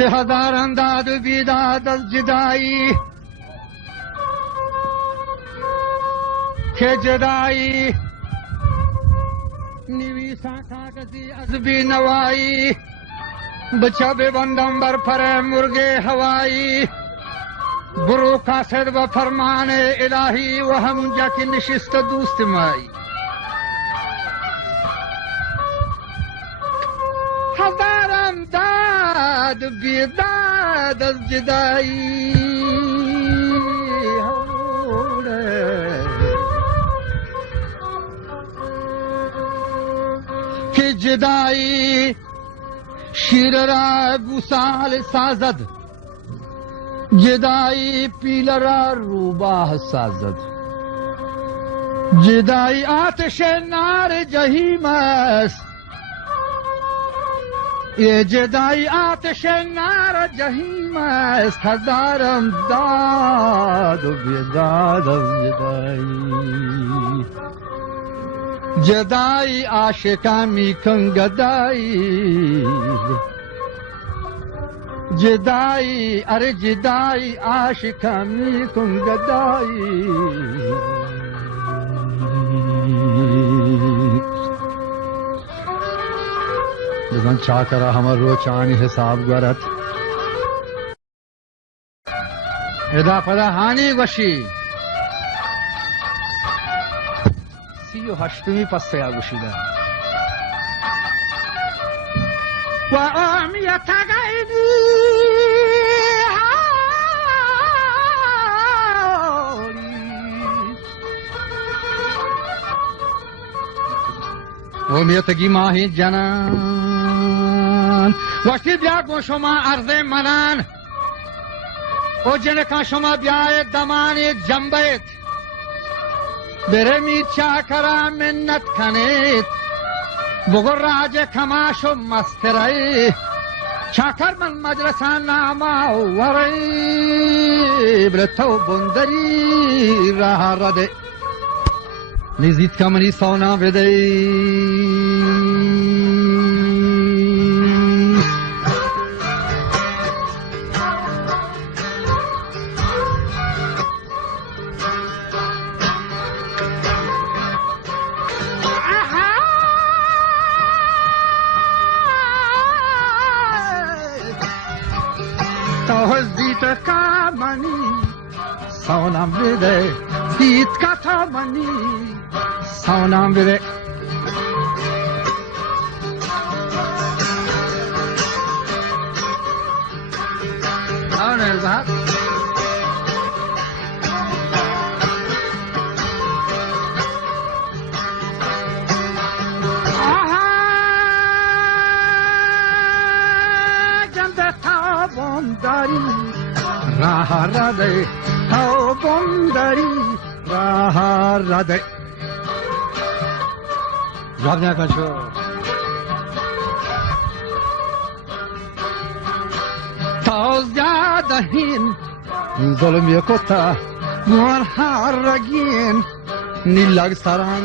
که هزاران داد و بیداد از جدایی، که جدایی نویسا کاغذی از بینوایی، بچه ببندم بر پر مرغ هوایی، برو قاصد و فرمان الهی و همونجا که نشست دوست مایی. هزارم داد بیداد از جدایی، که جدایی شیر را گوسال سازد، جدایی پیل را روباه سازد، جدایی آتش نار جهیم است، یہ جدائی آتش نار جہیم است. ہزارم داد و بیدادم جدائی، جدائی عاشقامی کن گدائی، جدائی ارے جدائی عاشقامی کن گدائی. بزن چاکرا همه رو چانی حساب گرد ادا پدا هانی گوشی 38 پسیا گوشیده و آمیت غیبی آمیتگی ماهی جنان وقتی بیا گو شما عرض منان او جنکا شما بیاید دمانید جنبید برمید چاکرا منت کنید بگر راج کماش و مستری چاکر من مجلسان ناما وری بلتو بندری راه رده نیزید کمری سونا بده توزیت کامنی سونام بده دیت کتامنی سونام بده آنه زهر راه رده تو بندری راه رده جواب نکن شو تا زیادهین ظلم یکتا نوان هرگین نیلگ سران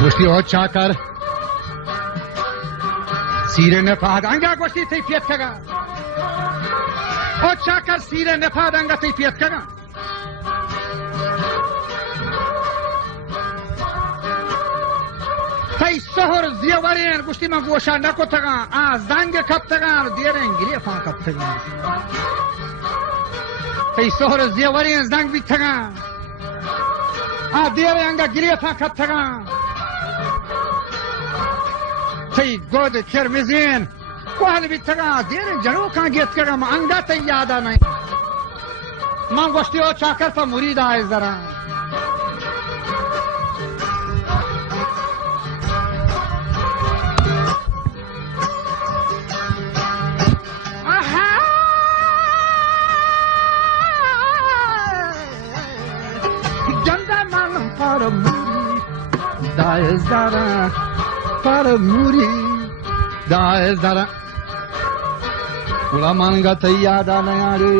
گوشتی او چاکر سیره نپادانگا گوشتی تیپیت کگا او چاکر سیره نپادانگا تیپیت کگا تی سهر زیورین گوشتی من گوشا نکو تگا زنگ کب تگا دیرین گریه فان کب تگا تی سهر زیورین زنگ بی تگا دیرین گریه فان کب تگا تی گود کرمزین کوهل بیتگا دیرین جنو کان گیت کگا ما انگا تی یادا نہیں من گوشتی او چاکر پا مرید آئے ذرا جنده من پر مرید دائے ذرا پر موری دائے ذرا بولا مانگا تیادا نیارے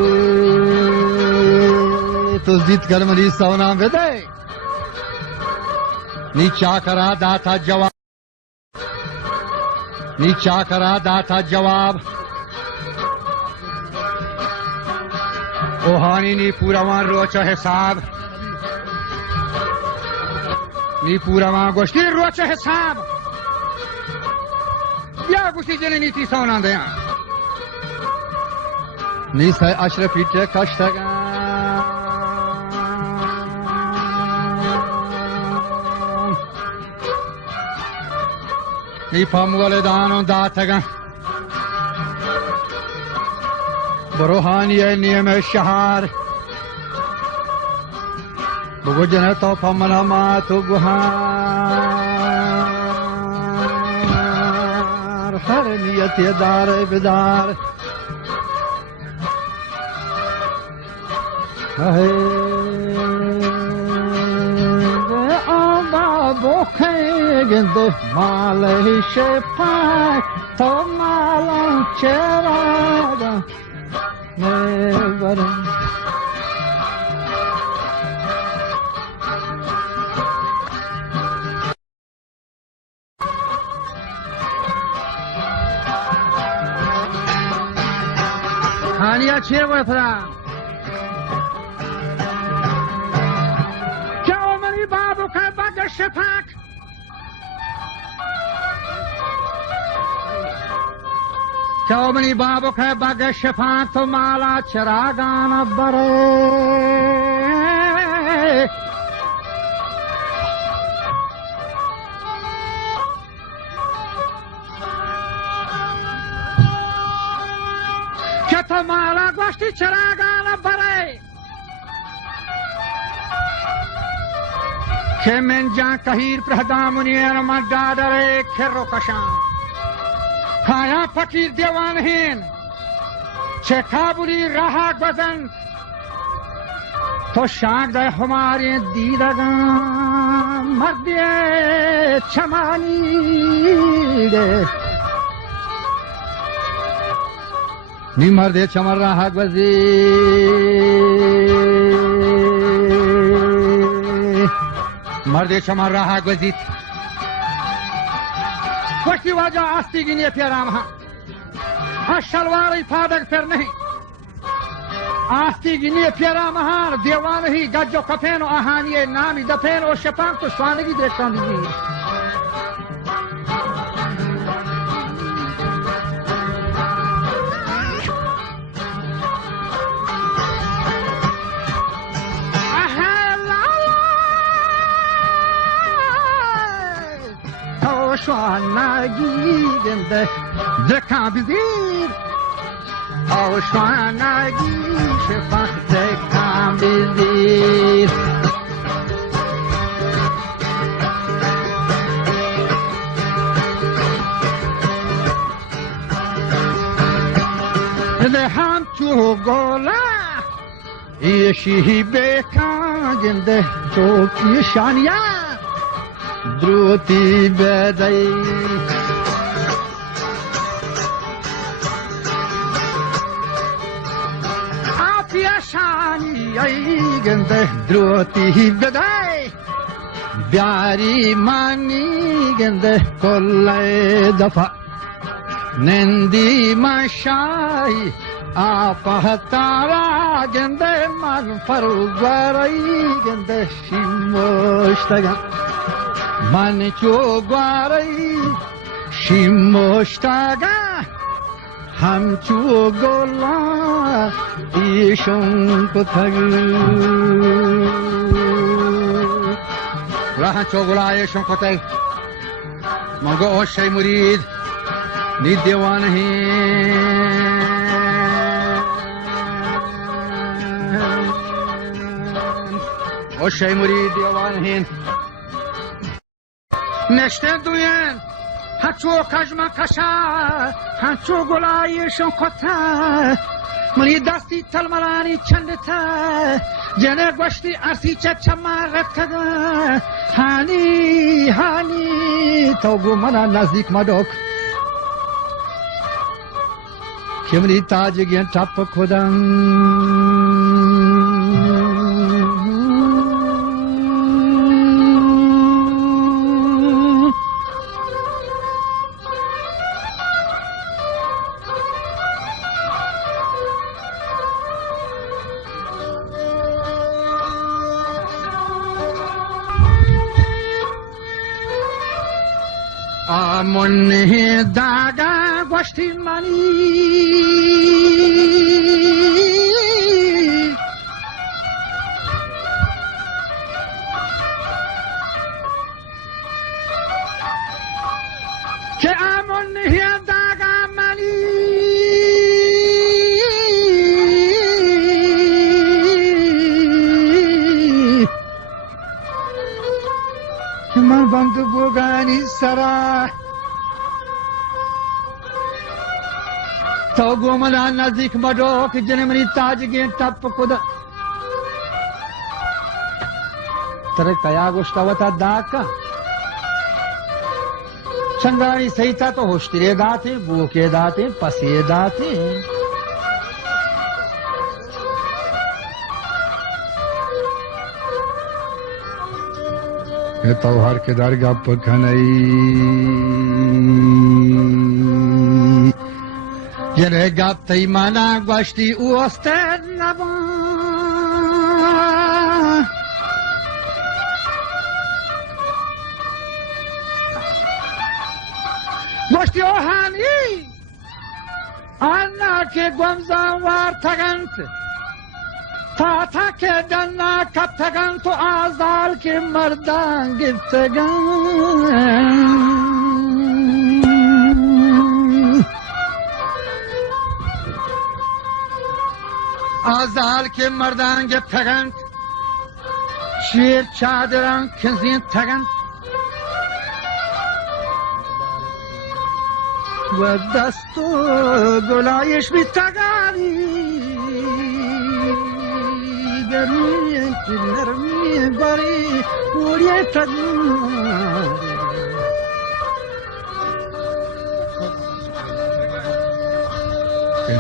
تو زید کر مری سونا بدے नीचा करा दाता जवाब नीचा करा दाता जवाब ओहानी नी पूरा वहां रोचा हिसाब नी पूरा वहां गोश्ती रोचा हिसाब या गुसी जने नीति सोना दया नी से अशरफी टे कष्टगा नी फमवले दानो दातगा बरोहानी नियम शहार बुगजन तो फमना मातु गुहार हर नियत दार बिदार बोखे गिंद माल शेफा तो माला चेरा never Hania Chewatra Jawmani Babu Kabaka Shapak Jawmani Babu Kabaka Shapak to Mala Charagana Bare Katamala Gosti Charagana Bare Kemenja Kahir Pradamuni and Madadare Kerokashan खाया फकीर देवानहीन शेखाबुरी रहा बदन तो शाग हमारे दीदगा मध्य छमानी गे निमर दे चमर रहा बजी मर्दे चमर रहा बजी वही वजह आस्ती गिनी प्यारा वहां शलवार फादक फिर नहीं आस्ती गिनी प्यारा महान देवान ही गजो कफेन आहानी नामी दफेन और शपाक तो स्वानगी देखता दीजिए Şuanagi gende dekabizir O şuanagi şefak dekabizir Leham çugola Yeşi beka gende çok yaşanya Druti bedai Afia shani ai gande druti bedai Byari mani gande kollai dafa Nendi mashai apahtara gande man farugwarai gande shimoshtaga Man çugaray şimmoştaga ham çugola işon kutag Rahan çugola işon kutag Mango o şey murid ni divan hi O şey murid divan hi Neşte duyan haço kajma kaşa haço golayışın kota Mani dasti talmalani çandeta Jene goşti arsi çamaret kaga Hani Togu mana nazdik madok Kimli tac gen tap khudan آمونه داگا گوشتی منی که آمونه داگا منی که من بند بوگانی سرا تو گوملا نزدیک مدو که جن منی تاج گین ٹپ کد تر کیا گوشتا وتا داکا چنگاری سہیتا تو ہوشترے داتے بوکے داتے پسے داتے توہر کے در گپ کھنئی جنے گپ تی مانا گوشتی اوستن نبا گوشتی اوهانی آنا که گمزان وار تگنت تا که دنا کتگن تو آزال که مردان گفتگن آزال که مردان گفتگن شیر چادران کنزین تگن و دستو گلایش بی تگانی گرمی نرمی باری موری تگان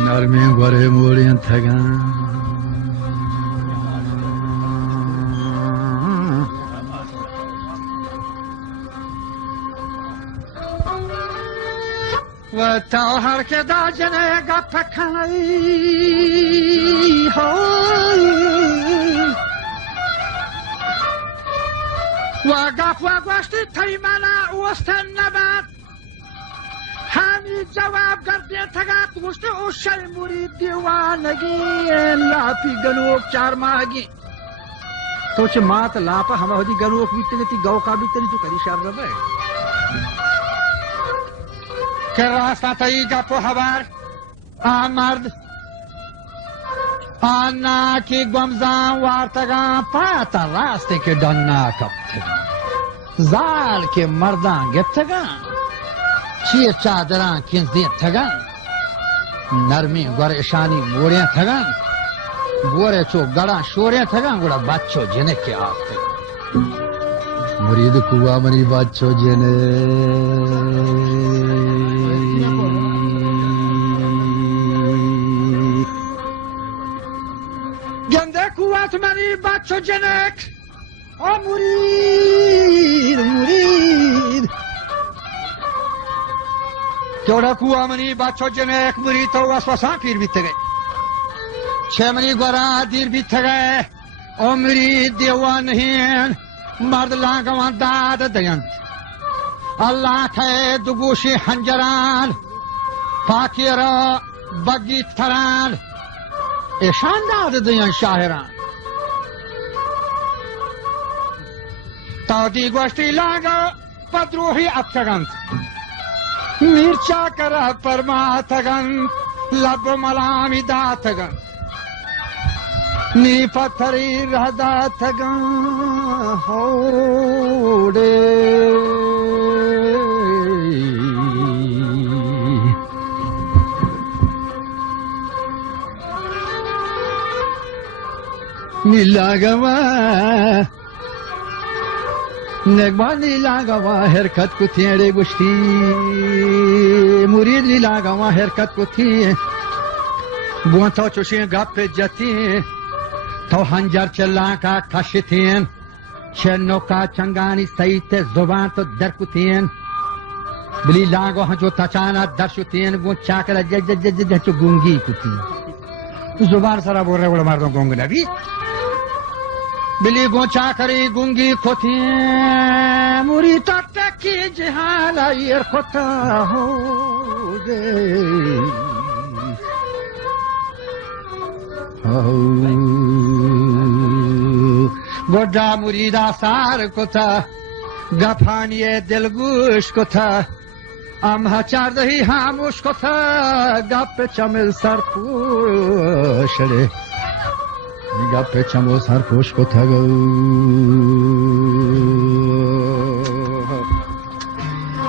نرمی باری موری تگان و تا هر که دا جنه گپ کنی و گپ و گوشتی تیمنا اوستن نباد همی جواب گردی تگات گوشتی او شل مرید دیوانگی لاپی گلوک چار ماگی تو چه مات لاپا ہما ہودی گلوک بیتنی تی گو کا بیتنی تو کری شر ربا ہے که راستا تایی گپ و حبر آن مرد آنا کی گمزان وارتگان پاتا راسته که دنا کبتگان زال که مردان گفتگان چیه چادران کنزین تگان نرمی گوار اشانی موڑیاں تگان گوارے چو گڑا شوریاں تگان گوڑا بچو جنک کے آتے مرید کوا منی بچو جنک گنده قوت منی بچو جنک مرید جوڑا قوت منی بچو جنک مرید تو وسوسان پیر بیتے گئے چھ منی گورا دیر بیتے گئے مرید دیوان ہین مرد لانگوان داد دیند اللہ کے دگوشی حنجران پاکی را بگی تران ایشان داد دیان شاہران تاودی گوشتی لانگو پدروحی اتگند میرچا کرا پرماتگند لب ملامی داتگند نی پتھری رہداتگند ہوڑے نیلا گوا نگما نیلا گوا حرکت کو تھیڑے گشتی مرید نیلا گوا حرکت کو تھی بونتا چوشیں گپ جتی تو ہنجر چلا کا کش تھین چنو کا چنگانی سیت زبان تو در کو تھین بلی لاگو ہن جو تچانا درشو تھین گون چاکلا جج چو گونگی کو تھی زبان سرا بول رہے بڑا مردوں گونگ نبی بلی گون چاکری گونگی کو تھی موری تک کی جهان ایر خطا هوده گودا مرید آثار کتا گپانی دلگوش کتا ام چردهی هموش کتا گپ چمل سرپوش گپ چمل سرپوش کتا گو